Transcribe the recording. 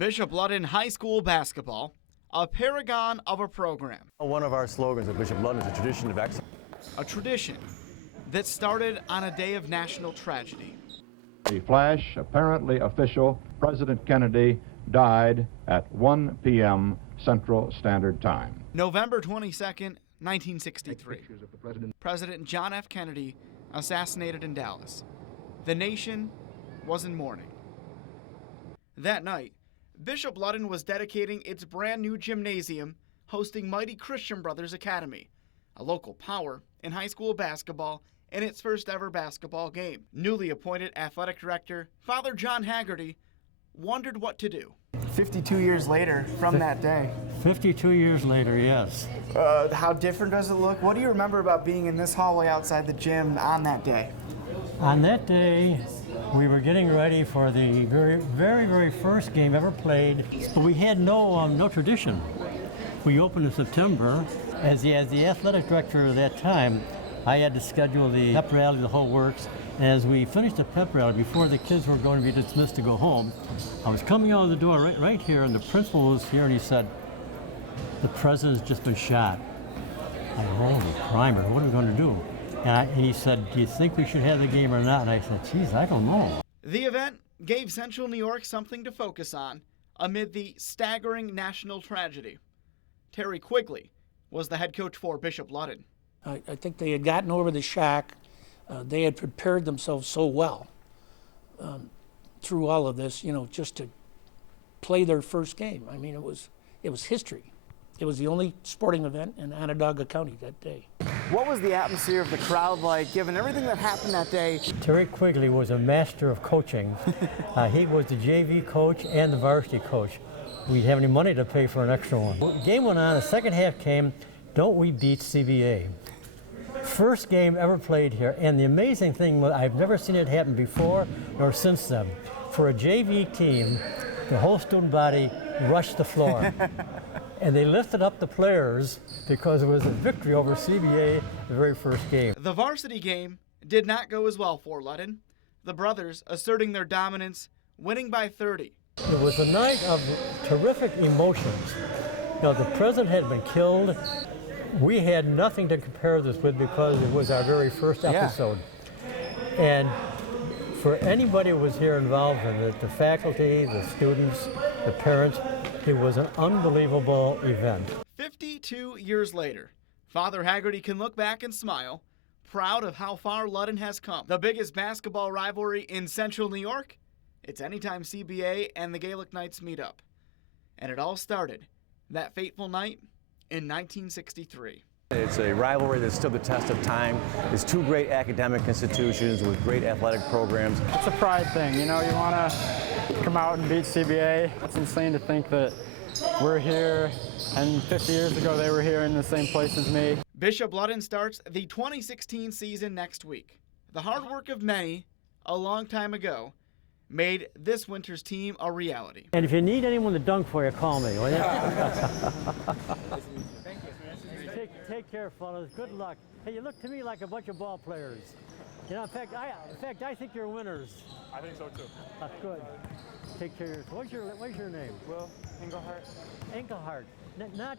Bishop Ludden High School basketball, a paragon of a program. One of our slogans at Bishop Ludden is a tradition of excellence. A tradition that started on a day of national tragedy. The flash, apparently official, President Kennedy died at 1 p.m. Central Standard Time. November 22nd, 1963. President John F. Kennedy assassinated in Dallas. The nation was in mourning. That night, Bishop Ludden was dedicating its brand new gymnasium, hosting Mighty Christian Brothers Academy, a local power in high school basketball, in its first ever basketball game. Newly appointed athletic director, Father John Haggerty, wondered what to do. 52 years later from that day. 52 years later, yes. How different does it look? What do you remember about being in this hallway outside the gym on that day? On that day, we were getting ready for the very first game ever played, but we had no tradition. We opened in September. As the athletic director at that time, I had to schedule the pep rally, the whole works. And as we finished the pep rally, before the kids were going to be dismissed to go home, I was coming out of the door right here, and the principal was here, and he said, "The president's just been shot." I said, "Holy primer, what are we going to do?" And he said, "Do you think we should have the game or not?" And I said, "Geez, I don't know." The event gave Central New York something to focus on amid the staggering national tragedy. Terry Quigley was the head coach for Bishop Ludden. I think they had gotten over the shock. They had prepared themselves so well through all of this, just to play their first game. I mean, it was history. It was the only sporting event in Onondaga County that day. What was the atmosphere of the crowd like, given everything that happened that day? Terry Quigley was a master of coaching. He was the JV coach and the varsity coach. We didn't have any money to pay for an extra one. The game went on, the second half came, don't we beat CBA? First game ever played here, and the amazing thing was I've never seen it happen before nor since then. For a JV team, the whole student body rushed the floor. And they lifted up the players because it was a victory over CBA the very first game. The varsity game did not go as well for Ludden. The brothers asserting their dominance, winning by 30. It was a night of terrific emotions. The president had been killed. We had nothing to compare this with because it was our very first episode. Yeah. And for anybody who was here involved in it, the faculty, the students, the parents, it was an unbelievable event. 52 years later, Father Haggerty can look back and smile, proud of how far Ludden has come. The biggest basketball rivalry in Central New York? It's anytime CBA and the Gaelic Knights meet up. And it all started that fateful night in 1963. It's a rivalry that stood the test of time. It's two great academic institutions with great athletic programs. It's a pride thing, you want to come out and beat CBA. It's insane to think that we're here, and 50 years ago they were here in the same place as me. Bishop Ludden starts the 2016 season next week. The hard work of many, a long time ago, made this winter's team a reality. And if you need anyone to dunk for you, call me, will you? Take care, fellas. Good luck. Hey, you look to me like a bunch of ball players. In fact, I think you're winners. I think so too. Good. Take care. What's your name? Will Engelhart. Engelhart. Not